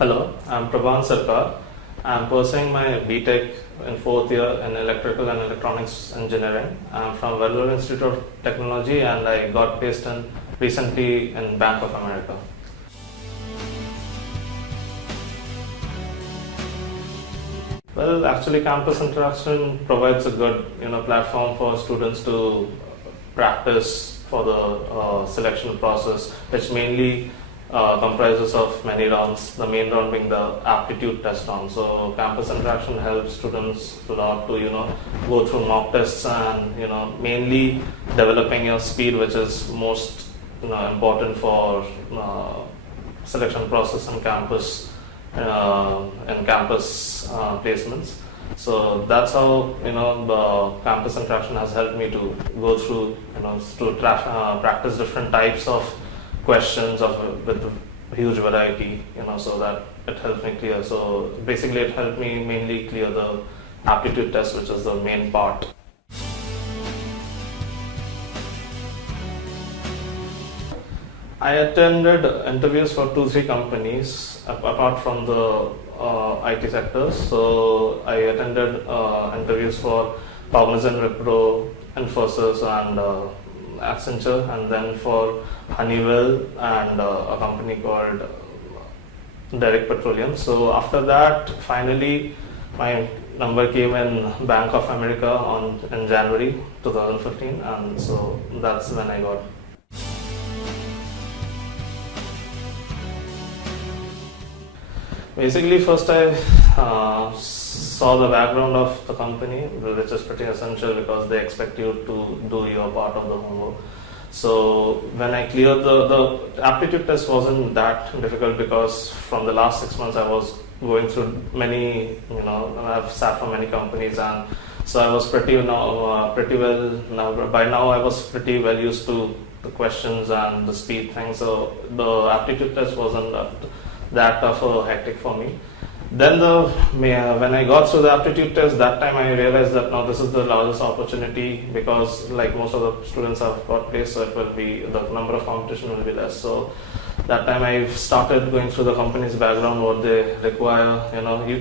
Hello, I'm Pradhan Saekar. I'm pursuing my B.Tech in 4th year in Electrical and Electronics Engineering. I'm from Vellore Institute of Technology and I got placed recently in Bank of America. Well, actually campus interaction provides a good platform for students to practice for the selection process, which mainly comprises of many rounds, the main round being the aptitude test round. So campus interaction helps students a lot to go through mock tests and mainly developing your speed, which is most important for selection process and campus placements. So that's how the campus interaction has helped me to go through practice different types of questions with a huge variety, so that it helped me clear. So basically it helped me mainly clear the aptitude test, which is the main part. I attended interviews for 2-3 companies apart from the IT sectors. So I attended interviews for Cognizant, Wipro, Infosys and Accenture, and then for Honeywell and a company called Derrick Petroleum. So after that, finally my number came in Bank of America in January 2015, and so that's when I got. Basically, first I saw the background of the company, which is pretty essential because they expect you to do your part of the homework. So when I cleared the aptitude test wasn't that difficult because from the last 6 months I was going through many, I've sat for many companies, and so I was pretty well, by now I was pretty well used to the questions and the speed thing. So the aptitude test wasn't that tough or hectic for me. Then when I got through the aptitude test, that time I realized that now this is the largest opportunity because like most of the students have got placed, so it will be, the number of competition will be less. So that time I started going through the company's background, what they require. You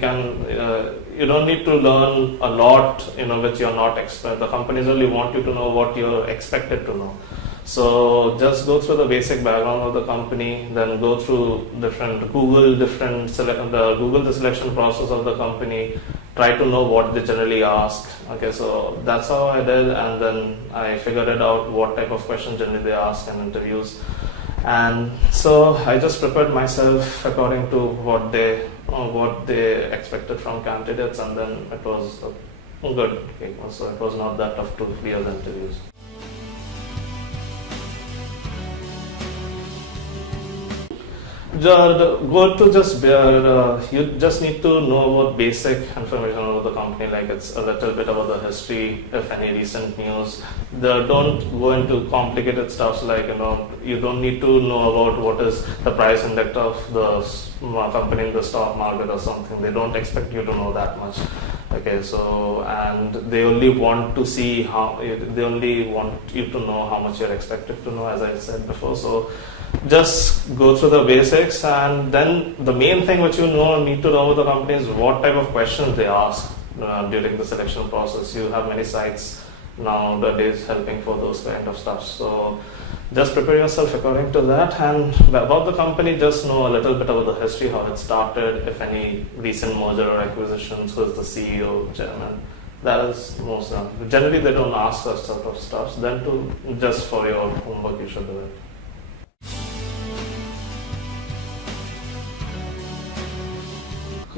don't need to learn a lot, which you're not expert. The companies only want you to know what you're expected to know. So just go through the basic background of the company, then go through Google the selection process of the company, try to know what they generally ask. Okay, so that's how I did, and then I figured it out what type of questions generally they ask in interviews. And so I just prepared myself according to what they expected from candidates, and then it was good. Okay, so it was not that tough to clear the interviews. You just need to know about basic information about the company, like it's a little bit about the history, if any recent news. Don't go into complicated stuff like you don't need to know about what is the price index of the company in the stock market or something. They don't expect you to know that much. Okay, so and they only want you to know how much you're expected to know, as I said before. So just go through the basics, and then the main thing which need to know about the company is what type of questions they ask during the selection process. You have many sites nowadays helping for those kind of stuff. So just prepare yourself according to that, and about the company, just know a little bit about the history, how it started, if any recent merger or acquisitions, who is the CEO, chairman. That is most generally they don't ask such sort of stuff. Then just for your homework you should do it.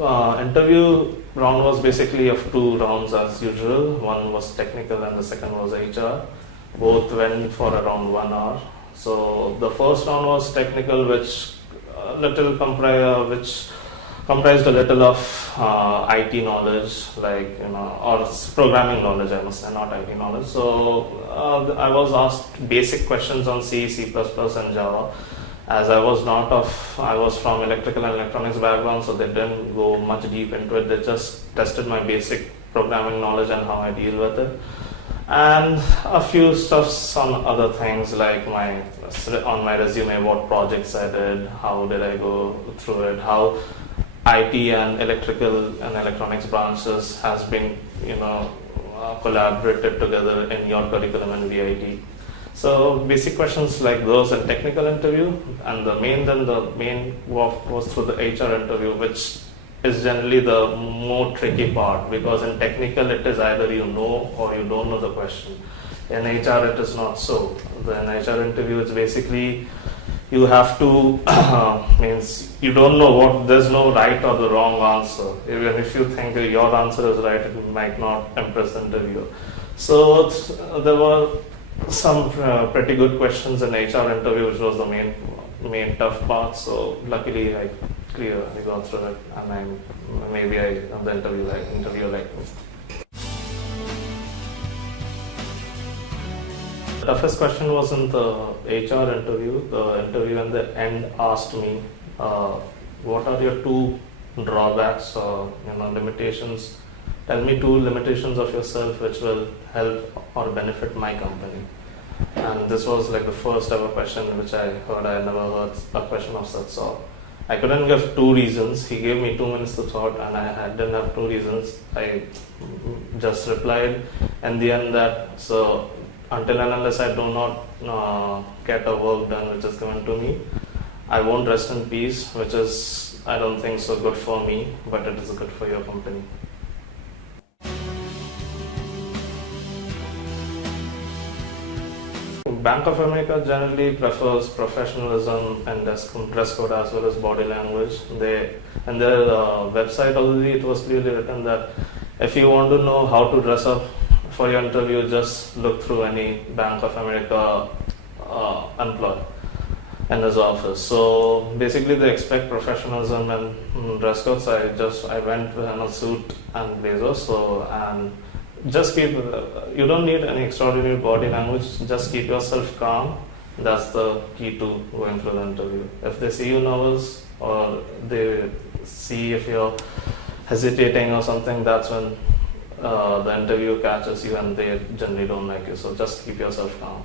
Interview round was basically of 2 rounds as usual. One was technical and the second was HR. Both went for around 1 hour. So the first round was technical, which comprised a little of IT knowledge, like or programming knowledge, I must say, not IT knowledge. So I was asked basic questions on C, C++ and Java. As I was from electrical and electronics background, so they didn't go much deep into it. They just tested my basic programming knowledge and how I deal with it. and a few stuffs on other things like on my resume, what projects I did, how did I go through it, how IT and electrical and electronics branches has been, collaborated together in your curriculum and VIT. So basic questions like those in technical interview, and the main walk was through the HR interview, which is generally the more tricky part, because in technical it is either you know or you don't know the question. In HR it is not so. In HR interview it's basically you have to means you don't know what, there's no right or the wrong answer. Even if you think your answer is right, it might not impress the interviewer. So there were some pretty good questions in HR interview, which was the main tough part. So luckily I got through it, and the interview liked me. The toughest question was in the HR interview. The interview in the end asked me, what are your two drawbacks or limitations? Tell me two limitations of yourself which will help or benefit my company. And this was like the first ever question which I heard. I never heard a question of such sort. I couldn't give two reasons. He gave me 2 minutes to thought, and I didn't have two reasons. I just replied in the end that, so until and unless I do not get a work done which is given to me, I won't rest in peace, which is, I don't think so good for me, but it is good for your company. Bank of America generally prefers professionalism and dress code as well as body language. In their website already it was clearly written that if you want to know how to dress up for your interview, just look through any Bank of America employee in his office. So basically they expect professionalism and dress codes. I went in a suit and blazer, and just you don't need any extraordinary body language, just keep yourself calm. That's the key to going through the interview. If they see you nervous or they see if you're hesitating or something, that's when the interview catches you and they generally don't like you. So just keep yourself calm.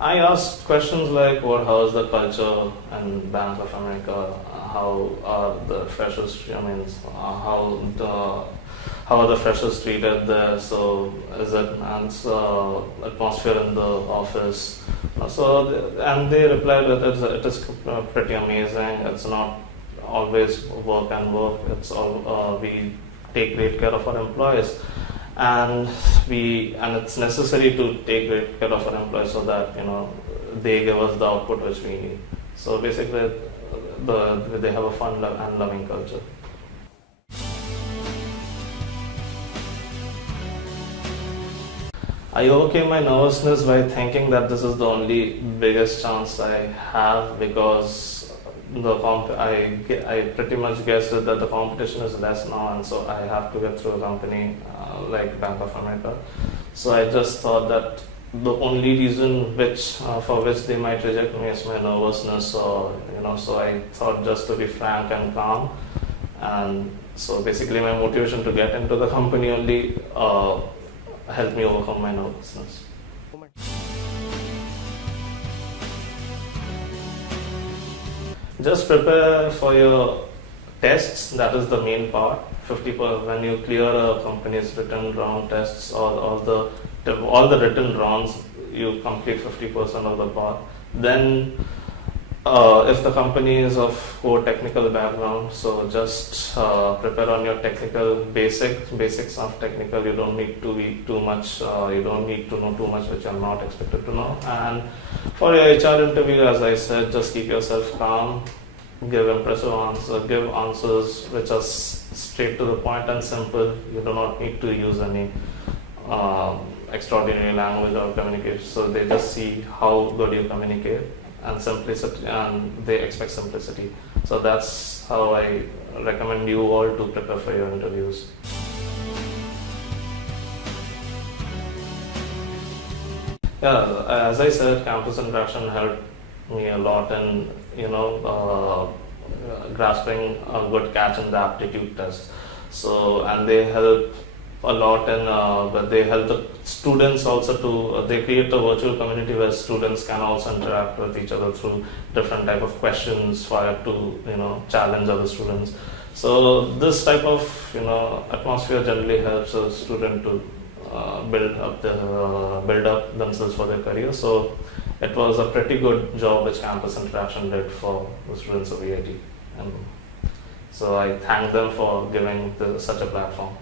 I asked questions like, how is the culture in Bank of America? How are the freshers? How are the freshers treated there? So is it atmosphere in the office? And they replied that it is pretty amazing. It's not always work and work. It's all we take great care of our employees. And it's necessary to take great care of our employees so that they give us the output which we need. So basically, they have a fun and loving culture. I overcame my nervousness by thinking that this is the only biggest chance I have, because I pretty much guessed that the competition is less now, and so I have to get through a company like Bank of America. So I just thought that the only reason for which they might reject me is my nervousness, so I thought just to be frank and calm. And so basically my motivation to get into the company only helped me overcome my nervousness. Just prepare for your tests. That is the main part. 50% when you clear a company's written round tests, or all the written rounds, you complete 50% of the part. Then if the company is of core technical background, so just prepare on your technical basics of technical. You don't need to be too much, you don't need to know too much which you're not expected to know. And for your HR interview, as I said, just keep yourself calm, give impressive answers, give answers which are straight to the point and simple. You do not need to use any extraordinary language or communication. So they just see how good you communicate, and simplicity, and they expect simplicity. So that's how I recommend you all to prepare for your interviews. Yeah, as I said, campus interaction helped me a lot, and grasping a good catch in the aptitude test. So, and they help a lot in, but they help the students also to, they create a virtual community where students can also interact with each other through different type of questions for to, challenge other students. So this type of, atmosphere generally helps a student to build up themselves for their career. So it was a pretty good job which Campus Interaction did for the students of VIT. And so I thank them for giving such a platform.